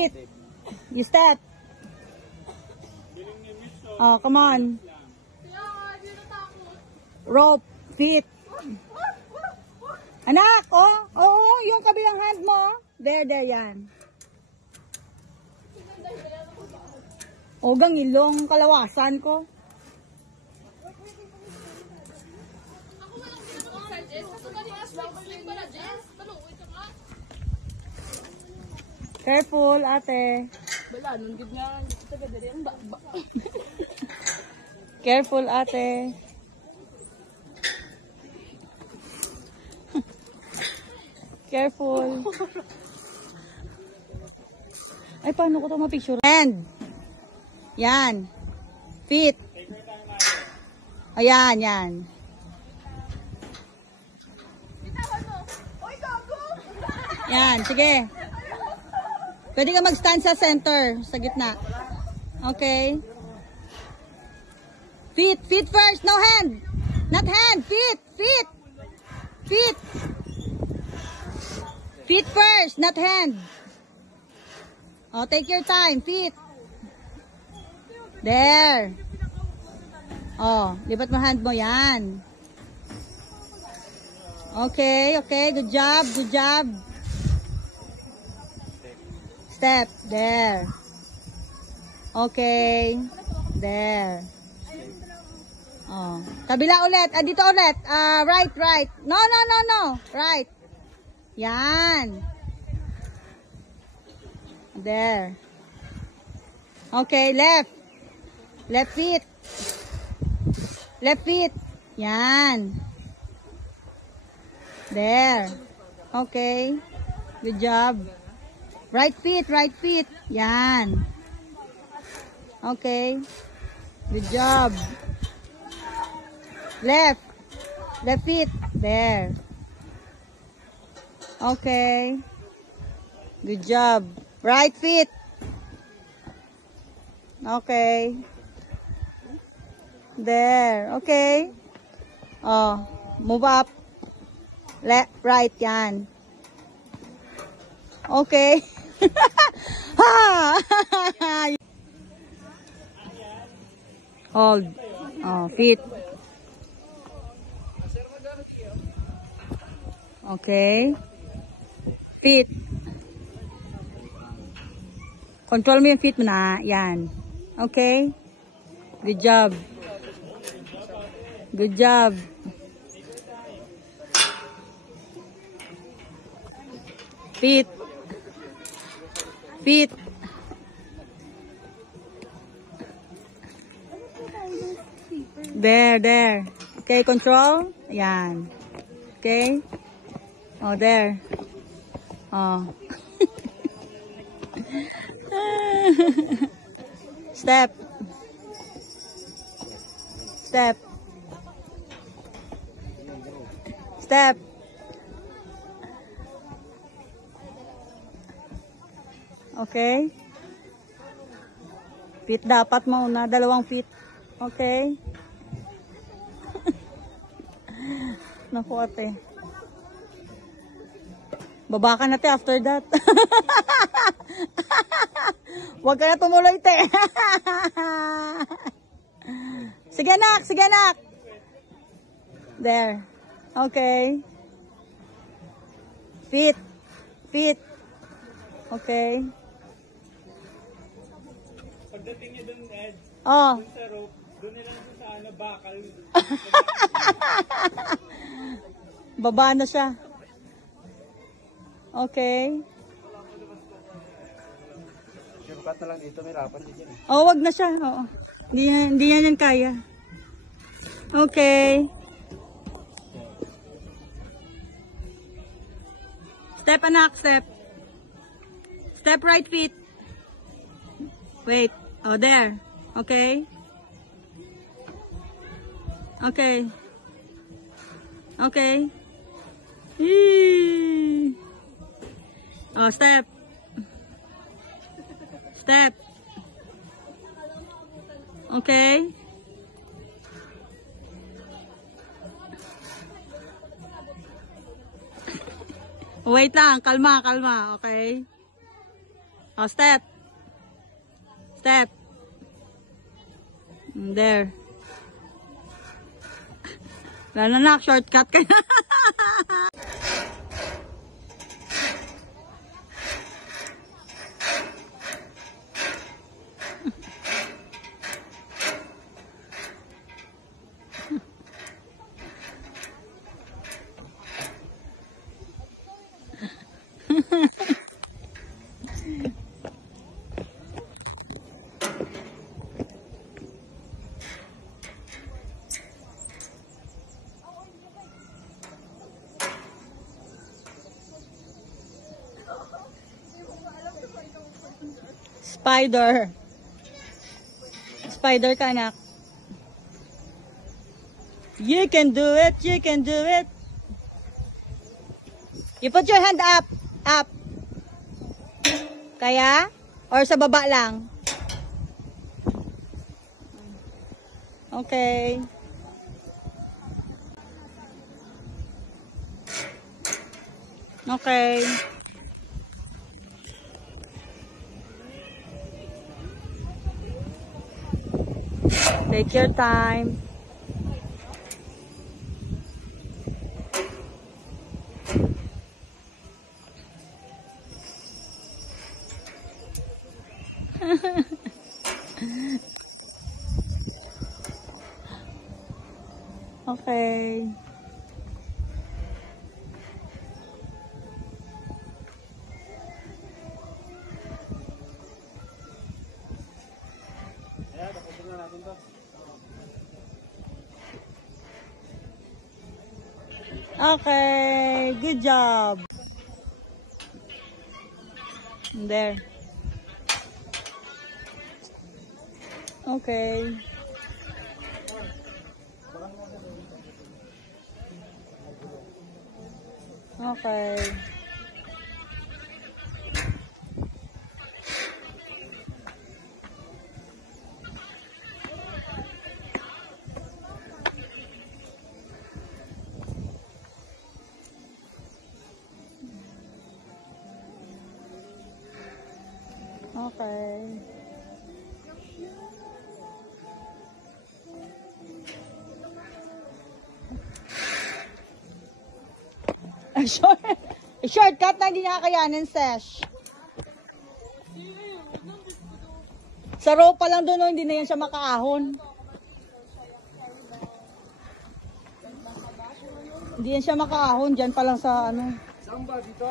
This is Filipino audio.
Feet. You step. Oh, come on. Rope. Feet. Anak, oh. Oo, yung kabilang hand mo. There, yan. O, gang ilong kalawasan ko. Careful, ate. Careful, ate. Careful. Ay, paano ko ito mapicture? Hand. Yan. Feet. Ayan, yan. Yan, sige. Pwede ka mag-stand sa center, sa gitna. Okay. Feet, feet first, no hand. Not hand, feet, feet. Feet. Feet first, not hand. Oh, take your time, feet. There. Oh, lipat mo hand mo, yan. Okay, okay, good job, good job. Step, there. Okay, there. Oh, kabila ulit, dito ulit. Right, right. No, no, no, no. Right. Yan. There. Okay, left. Left feet. Left feet. Yan. There. Okay. Good job. Right feet, right feet. Yan. Okay. Good job. Left. Left feet. There. Okay. Good job. Right feet. Okay. There. Okay. Oh, move up. Left, right, yan. Okay. Hold. Oh, feet. Okay. Feet. Control mo yung feet mo na. Yan. Okay. Good job. Good job. Feet. Feet. There, there. Okay, control. Yan. Okay. Oh, there. Oh. Step. Step. Step. Okay. Feet dapat mauna. 2 feet. Okay. Naku ate. Baba ka na te after that. Huwag ka na tumuloy te. Sige anak, sige anak. There. Okay. Feet. Feet. Okay. Pagdating niya dun, Ed, Oh. dun sa rope, dun nila na sa ano, bakal. Baba na siya. Okay. Sirukat na lang dito, may rapat dito. Oh, wag na siya. Oo. Hindi yan kaya. Okay. Step anak, step. Step right feet. Wait. Oh, there. Okay. Okay. Okay. Eee. Oh, step. Step. Okay. Wait lang. Kalma, kalma. Okay. Oh, step. Step. There. Nananak, shortcut ka na. Spider. Spider ka, anak. You can do it. You can do it. You put your hand up. Up. Kaya? Or sa baba lang? Okay. Okay. Take your time. Okay. Ayan, tapusin na natin to. Okay, good job. There. Okay. Okay. Okay. Shortcut na hindi niya kakayanin, Sesh. Sa rope pa lang doon, hindi na yan siya makaahon. Hindi yan siya makaahon, dyan pa lang sa ano. Saan ba dito?